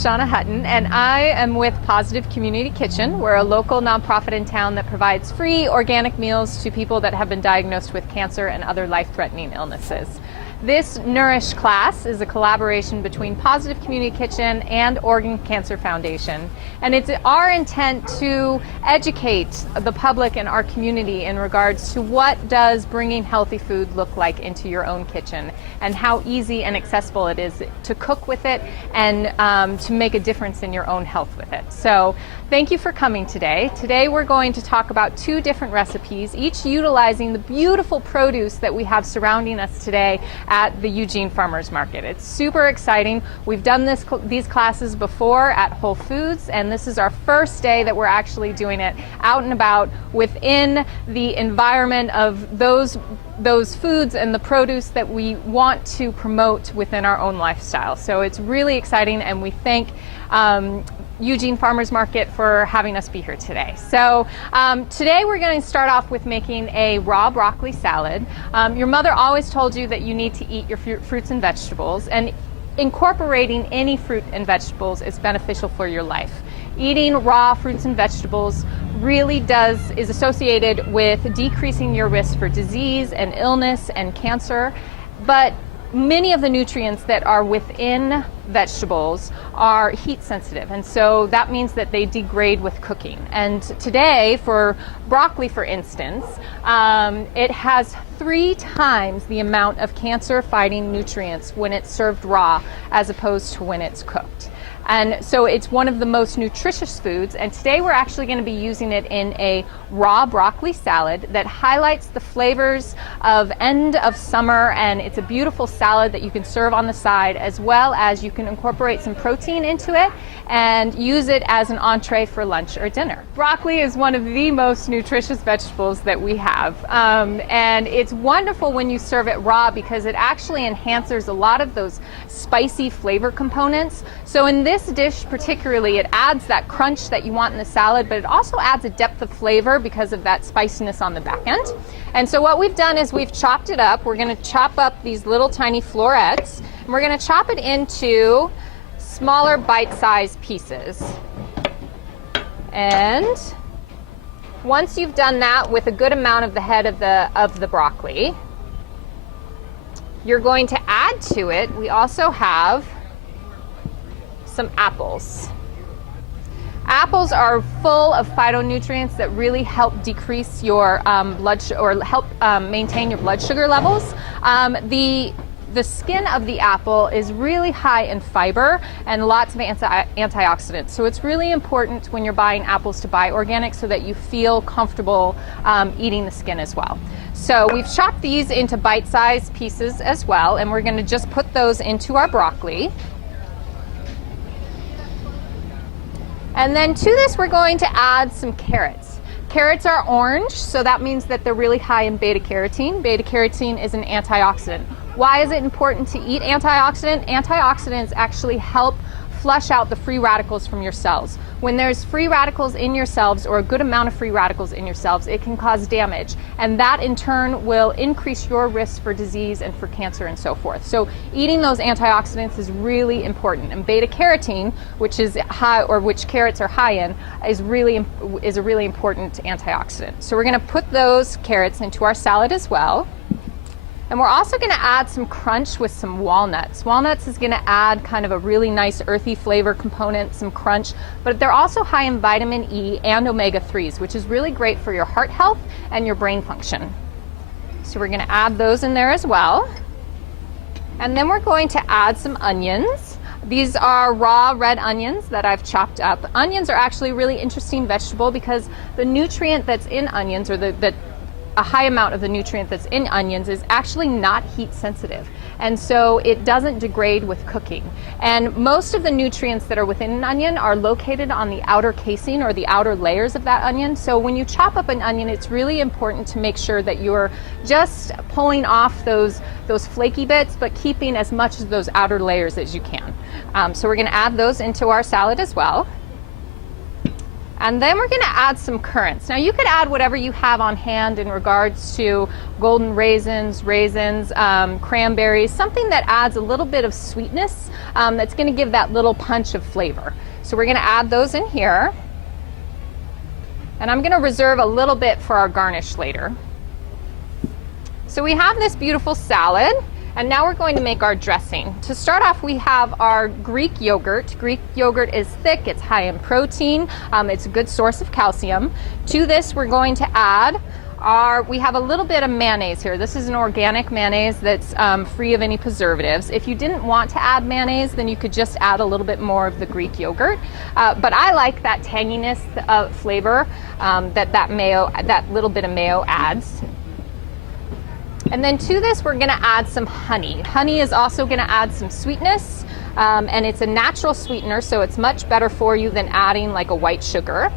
Shanna Hutton, and I am with Positive Community Kitchen. We're a local nonprofit in town that provides free organic meals to people that have been diagnosed with cancer and other life-threatening illnesses. This Nourish class is a collaboration between Positive Community Kitchen and Oregon Cancer Foundation. And it's our intent to educate the public and our community in regards to what does bringing healthy food look like into your own kitchen, and how easy and accessible it is to cook with it and to make a difference in your own health with it. So thank you for coming today. Today we're going to talk about 2 different recipes, each utilizing the beautiful produce that we have surrounding us today at the Eugene Farmers Market. It's super exciting. We've done these classes before at Whole Foods, and this is our first day that we're actually doing it out and about within the environment of those foods and the produce that we want to promote within our own lifestyle. So it's really exciting, and we thank Eugene Farmers Market for having us be here today. So today we're going to start off with making a raw broccoli salad. Your mother always told you that you need to eat your fruits and vegetables, and incorporating any fruit and vegetables is beneficial for your life. Eating raw fruits and vegetables really is associated with decreasing your risk for disease and illness and cancer, but many of the nutrients that are within vegetables are heat sensitive, and so that means that they degrade with cooking. And today, for broccoli, for instance, it has 3 times the amount of cancer-fighting nutrients when it's served raw as opposed to when it's cooked. And so it's one of the most nutritious foods, and today we're actually going to be using it in a raw broccoli salad that highlights the flavors of end of summer, and it's a beautiful salad that you can serve on the side, as well as you can incorporate some protein into it and use it as an entree for lunch or dinner. Broccoli is one of the most nutritious vegetables that we have, and it's wonderful when you serve it raw because it actually enhances a lot of those spicy flavor components. So in this dish particularly, it adds that crunch that you want in the salad, but it also adds a depth of flavor because of that spiciness on the back end. And so what we've done is we've chopped it up. We're going to chop up these little tiny florets, and we're going to chop it into smaller bite-sized pieces. And once you've done that with a good amount of the head of the broccoli, you're going to add to it, we also have some apples. Apples are full of phytonutrients that really help decrease your maintain your blood sugar levels. The skin of the apple is really high in fiber and lots of antioxidants. So it's really important when you're buying apples to buy organic so that you feel comfortable eating the skin as well. So we've chopped these into bite-sized pieces as well, and we're going to just put those into our broccoli. And then to this we're going to add some carrots. Carrots are orange, so that means that they're really high in beta-carotene. Beta-carotene is an antioxidant. Why is it important to eat antioxidant? Antioxidants actually help flush out the free radicals from your cells. When there's free radicals in your cells, or a good amount of free radicals in your cells, it can cause damage, and that in turn will increase your risk for disease and for cancer and so forth. So eating those antioxidants is really important, and beta carotene, which is high, or which carrots are high in, is a really important antioxidant. So we're going to put those carrots into our salad as well. And we're also going to add some crunch with some walnuts. Walnuts is going to add kind of a really nice earthy flavor component, some crunch, but they're also high in vitamin E and omega-3s, which is really great for your heart health and your brain function. So we're going to add those in there as well. And then we're going to add some onions. These are raw red onions that I've chopped up. Onions are actually a really interesting vegetable because the nutrient that's in onions, or a high amount of the nutrient that's in onions, is actually not heat sensitive, and so it doesn't degrade with cooking. And most of the nutrients that are within an onion are located on the outer casing, or the outer layers of that onion. So when you chop up an onion, it's really important to make sure that you're just pulling off those flaky bits, but keeping as much of those outer layers as you can. So we're going to add those into our salad as well. And then we're going to add some currants. Now you could add whatever you have on hand in regards to golden raisins, cranberries, something that adds a little bit of sweetness that's going to give that little punch of flavor. So we're going to add those in here. And I'm going to reserve a little bit for our garnish later. So we have this beautiful salad. And now we're going to make our dressing. To start off, we have our Greek yogurt. Greek yogurt is thick, it's high in protein, it's a good source of calcium. To this, we're going to add we have a little bit of mayonnaise here. This is an organic mayonnaise that's free of any preservatives. If you didn't want to add mayonnaise, then you could just add a little bit more of the Greek yogurt. But I like that tanginess flavor that little bit of mayo adds. And then to this, we're going to add some honey. Honey is also going to add some sweetness, and it's a natural sweetener, so it's much better for you than adding like a white sugar.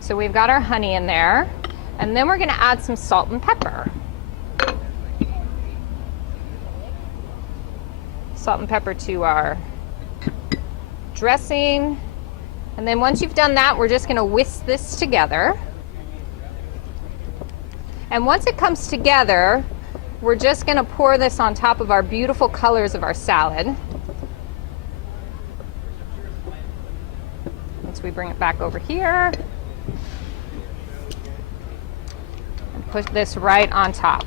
So we've got our honey in there, and then we're going to add some salt and pepper. Salt and pepper to our dressing. And then once you've done that, we're just going to whisk this together. And once it comes together, we're just going to pour this on top of our beautiful colors of our salad. Once we bring it back over here, and put this right on top.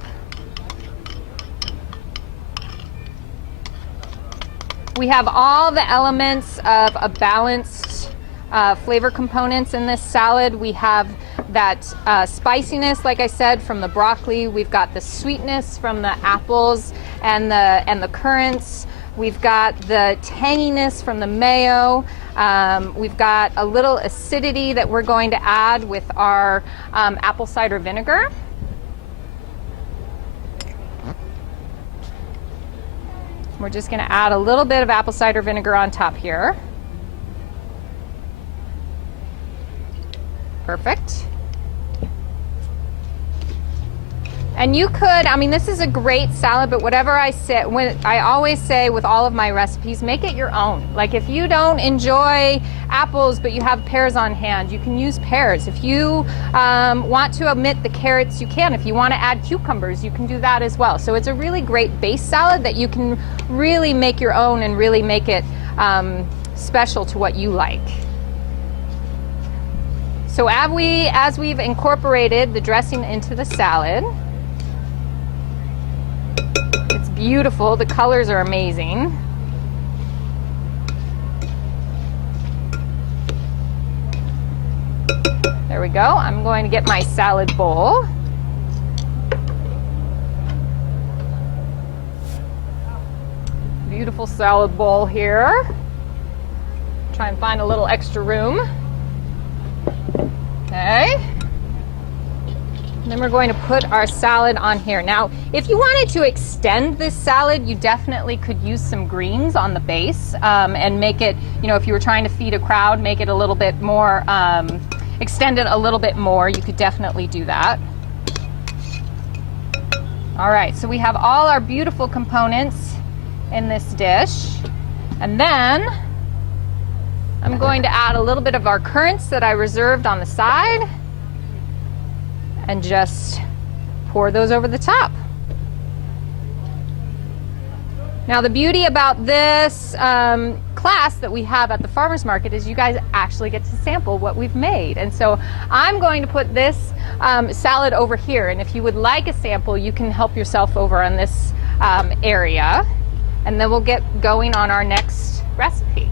We have all the elements of a balanced flavor components in this salad. We have that spiciness, like I said, from the broccoli. We've got the sweetness from the apples and the currants. We've got the tanginess from the mayo. We've got a little acidity that we're going to add with our apple cider vinegar. We're just going to add a little bit of apple cider vinegar on top here. Perfect. And you could, I mean, this is a great salad, but whatever I always say with all of my recipes, make it your own. Like if you don't enjoy apples, but you have pears on hand, you can use pears. If you want to omit the carrots, you can. If you want to add cucumbers, you can do that as well. So it's a really great base salad that you can really make your own and really make it special to what you like. So as we've incorporated the dressing into the salad, it's beautiful. The colors are amazing. There we go. I'm going to get my salad bowl. Beautiful salad bowl here. Try and find a little extra room. Okay. And then we're going to put our salad on here. Now, if you wanted to extend this salad, you definitely could use some greens on the base and make it, you know, if you were trying to feed a crowd, make it a little bit more, extend it a little bit more. You could definitely do that. All right, so we have all our beautiful components in this dish. And then I'm going to add a little bit of our currants that I reserved on the side and just pour those over the top. Now the beauty about this class that we have at the farmer's market is you guys actually get to sample what we've made. And so I'm going to put this salad over here, and if you would like a sample, you can help yourself over on this area, and then we'll get going on our next recipe.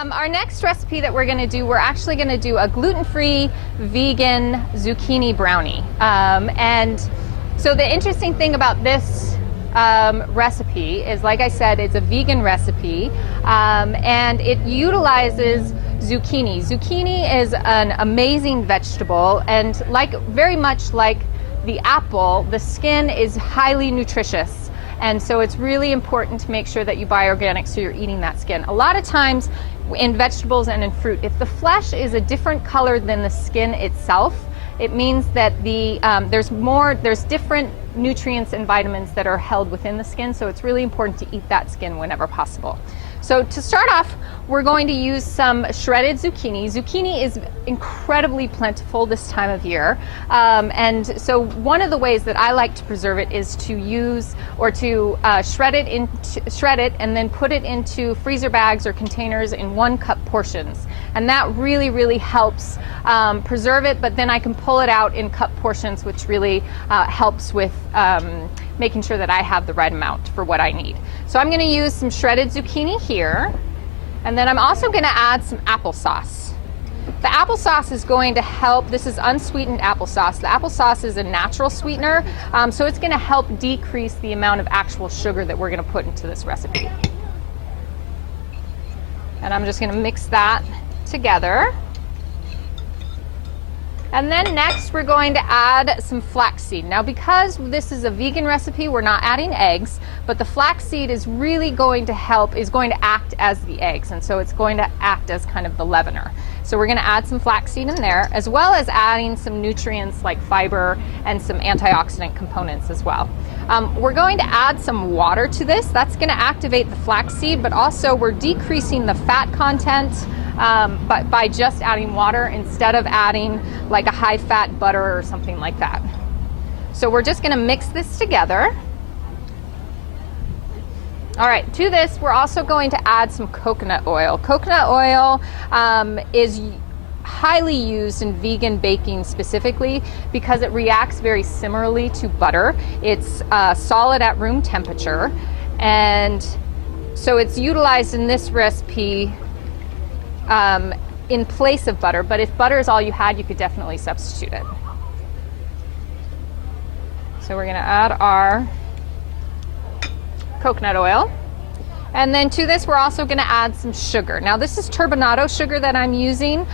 Our next recipe that we're going to do, we're actually going to do a gluten-free vegan zucchini brownie. And so the interesting thing about this recipe is, like I said, it's a vegan recipe, and it utilizes zucchini. Zucchini is an amazing vegetable, and very much like the apple, the skin is highly nutritious. And so it's really important to make sure that you buy organic so you're eating that skin. A lot of times in vegetables and in fruit, if the flesh is a different color than the skin itself, it means that there's different nutrients and vitamins that are held within the skin, so it's really important to eat that skin whenever possible. So to start off, we're going to use some shredded zucchini. Zucchini is incredibly plentiful this time of year, and so one of the ways that I like to preserve it is to use or to shred it and then put it into freezer bags or containers in 1 cup portions, and that really helps preserve it. But then I can pull it out in cup portions, which really helps with making sure that I have the right amount for what I need. So I'm going to use some shredded zucchini here, and then I'm also going to add some applesauce. The applesauce is going to help. This is unsweetened applesauce. The applesauce is a natural sweetener, so it's going to help decrease the amount of actual sugar that we're going to put into this recipe. And I'm just going to mix that together. And then next we're going to add some flaxseed. Now, because this is a vegan recipe, we're not adding eggs, but the flaxseed is really going to act as the eggs, and so it's going to act as kind of the leavener. So we're going to add some flaxseed in there, as well as adding some nutrients like fiber and some antioxidant components as well. We're going to add some water to this. That's going to activate the flaxseed, but also we're decreasing the fat content by just adding water instead of adding like a high-fat butter or something like that. So we're just going to mix this together. All right, to this we're also going to add some coconut oil. Coconut oil is highly used in vegan baking specifically because it reacts very similarly to butter. It's solid at room temperature, and so it's utilized in this recipe in place of butter, but if butter is all you had, you could definitely substitute it. So we're going to add our coconut oil. And then to this, we're also going to add some sugar. Now, this is turbinado sugar that I'm using.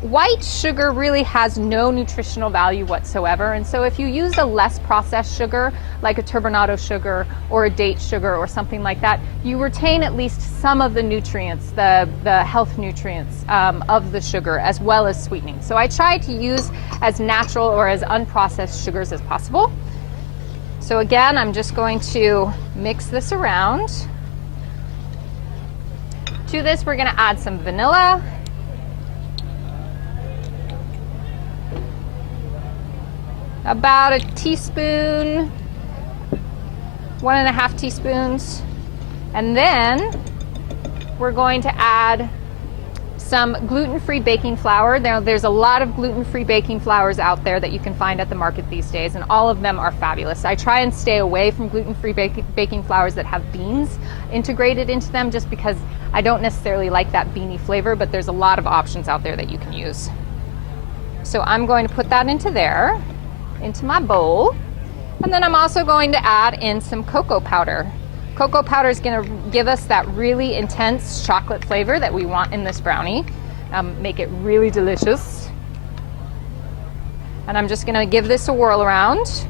White sugar really has no nutritional value whatsoever. And so if you use a less processed sugar, like a turbinado sugar or a date sugar or something like that, you retain at least some of the nutrients, the health nutrients of the sugar, as well as sweetening. So I try to use as natural or as unprocessed sugars as possible. So again, I'm just going to mix this around. To this, we're going to add some vanilla. About a teaspoon, 1.5 teaspoons. And then we're going to add some gluten-free baking flour. Now, there's a lot of gluten-free baking flours out there that you can find at the market these days, and all of them are fabulous. I try and stay away from gluten-free baking flours that have beans integrated into them, just because I don't necessarily like that beany flavor, but there's a lot of options out there that you can use. So I'm going to put that into my bowl, and then I'm also going to add in some cocoa powder. Cocoa powder is going to give us that really intense chocolate flavor that we want in this brownie, make it really delicious. And I'm just going to give this a whirl around.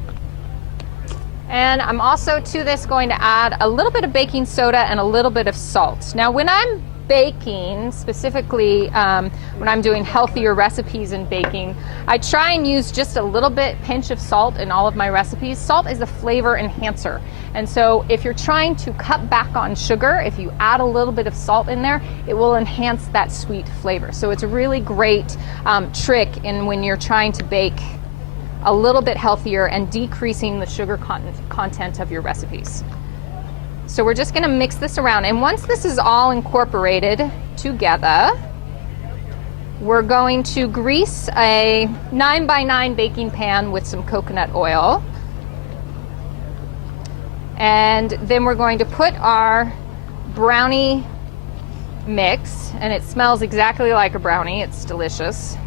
And I'm also to this going to add a little bit of baking soda and a little bit of salt. Now, when I'm baking, specifically when I'm doing healthier recipes in baking, I try and use just a little pinch of salt in all of my recipes. Salt is a flavor enhancer, and so if you're trying to cut back on sugar, if you add a little bit of salt in there, it will enhance that sweet flavor. So it's a really great trick in when you're trying to bake a little bit healthier and decreasing the sugar content of your recipes. So we're just going to mix this around, and once this is all incorporated together, we're going to grease a 9x9 baking pan with some coconut oil, and then we're going to put our brownie mix, and it smells exactly like a brownie. It's delicious.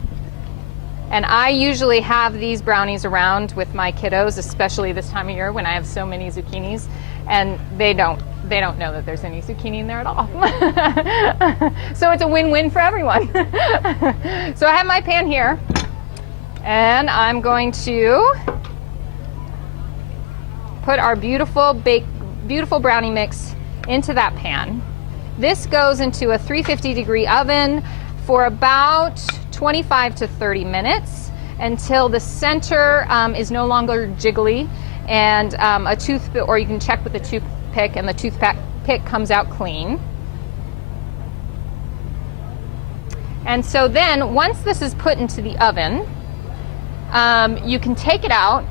And I usually have these brownies around with my kiddos, especially this time of year when I have so many zucchinis, and they don't know that there's any zucchini in there at all. So it's a win-win for everyone. So I have my pan here, and I'm going to put our beautiful brownie mix into that pan. This goes into a 350-degree oven for about 25 to 30 minutes until the center is no longer jiggly, and a toothpick, or you can check with the toothpick, and the toothpick comes out clean. And so then once this is put into the oven, you can take it out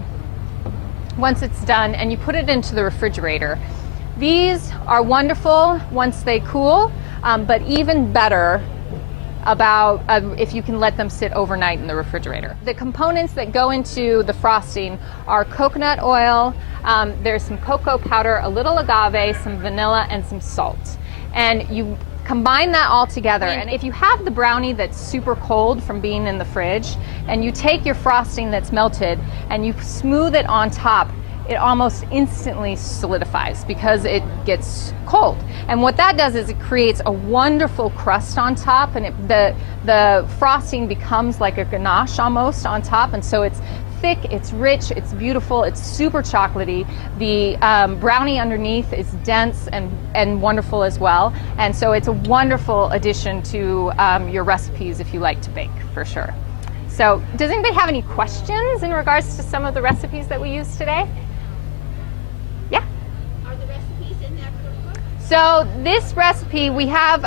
once it's done, and you put it into the refrigerator. These are wonderful once they cool, but even better if you can let them sit overnight in the refrigerator. The components that go into the frosting are coconut oil, there's some cocoa powder, a little agave, some vanilla, and some salt. And you combine that all together. And if you have the brownie that's super cold from being in the fridge, and you take your frosting that's melted and you smooth it on top, it almost instantly solidifies because it gets cold. And what that does is it creates a wonderful crust on top, and the frosting becomes like a ganache almost on top, and so it's thick, it's rich, it's beautiful, it's super chocolatey. The brownie underneath is dense and wonderful as well, and so it's a wonderful addition to your recipes if you like to bake, for sure. So does anybody have any questions in regards to some of the recipes that we used today? Yeah? Are the recipes in that cookbook? So this recipe, we have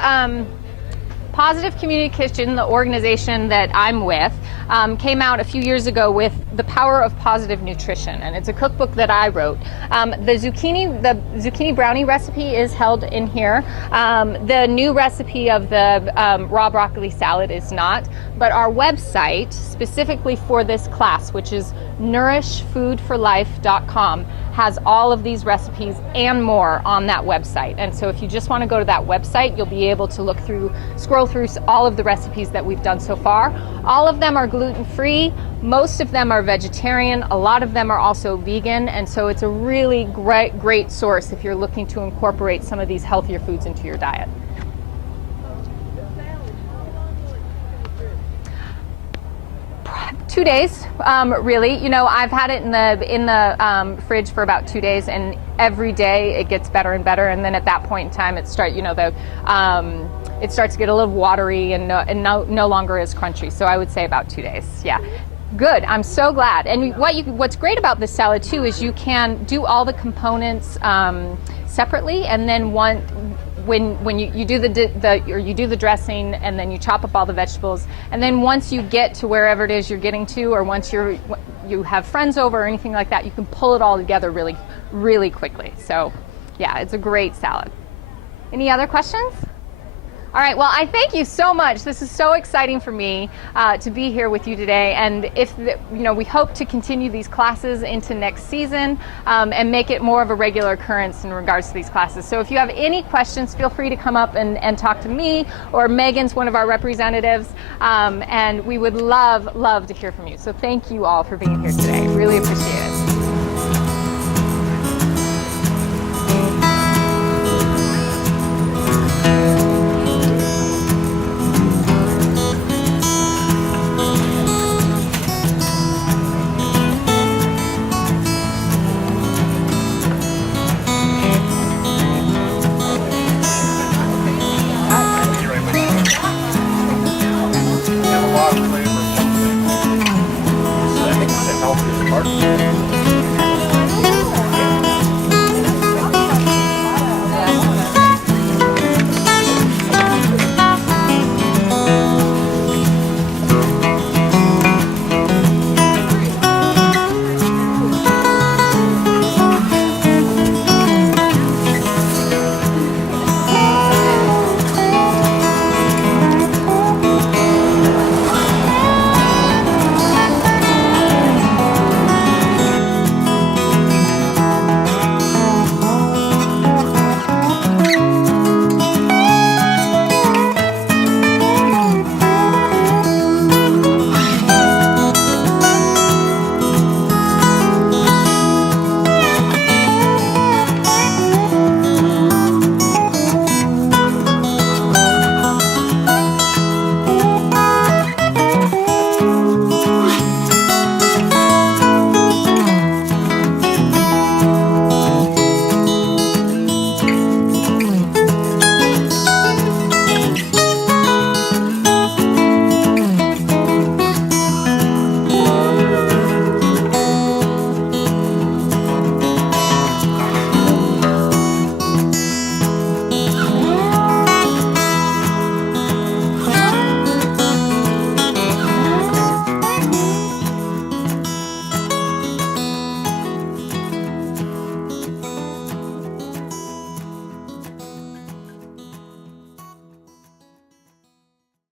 Positive Community Kitchen, the organization that I'm with, came out a few years ago with The Power of Positive Nutrition, and it's a cookbook that I wrote. The zucchini brownie recipe is held in here. The new recipe of the raw broccoli salad is not, but our website specifically for this class, which is nourishfoodforlife.com, has all of these recipes and more on that website. And so if you just want to go to that website, you'll be able to scroll through all of the recipes that we've done so far. All of them are gluten-free. Most of them are vegetarian. A lot of them are also vegan. And so it's a really great source if you're looking to incorporate some of these healthier foods into your diet. 2 days, really. You know, I've had it in the fridge for about 2 days, and every day it gets better and better. And then at that point in time, it starts to get a little watery and no longer as crunchy. So I would say about 2 days. Yeah. Good. I'm so glad. And what's great about this salad too is you can do all the components separately, and then when you do the dressing, and then you chop up all the vegetables, and then once you get to wherever it is you're getting to, or once you have friends over or anything like that, you can pull it all together really, really quickly. So yeah, it's a great salad. Any other questions? All right, well, I thank you so much. This is so exciting for me to be here with you today, and we hope to continue these classes into next season and make it more of a regular occurrence in regards to these classes. So if you have any questions, feel free to come up and talk to me, or Megan's one of our representatives, and we would love to hear from you. So thank you all for being here today. Really appreciate it.